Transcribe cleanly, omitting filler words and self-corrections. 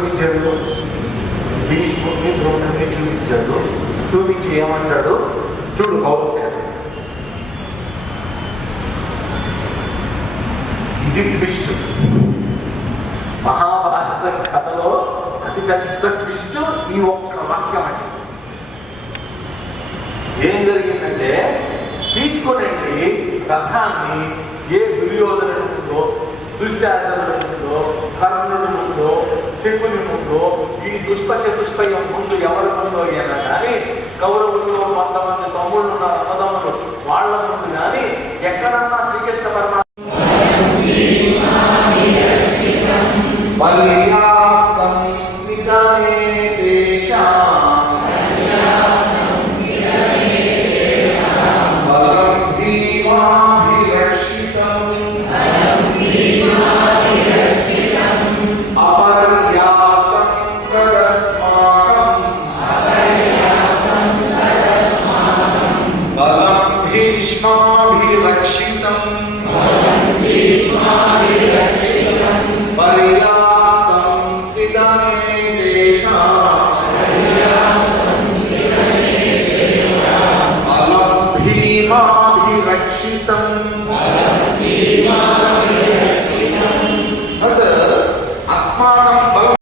చూపించాడు, భీష్ముడిని ద్రోణుడిని చూపించాడు. చూపించి ఏమంటాడు చూడు కౌరవ సేన. ఇది ట్విస్ట్. మహాభారత కథలో అతి పెద్ద ట్విస్ట్ ఈ ఒక్క వాక్యం అండి. ఏం జరిగిందంటే తీసుకునండి రథాన్ని ఏ దుర్యోధనుడి ముందో, దుశ్శాసనుడి ముందో, కర్ణుడి ముందో, శకుని ముందో, ఈ దుష్ట చతుష్టయం ముందు ఎవరి ముందో అయినా కానీ, కౌరవుల్లో కొంతమంది తమ్ముళ్ళు ఉన్నారు, అన్నదమ్ములు, వాళ్ళ ముందు కానీ ఎక్కడన్నా శ్రీకృష్ణ పరమాత్మ रक्षितम्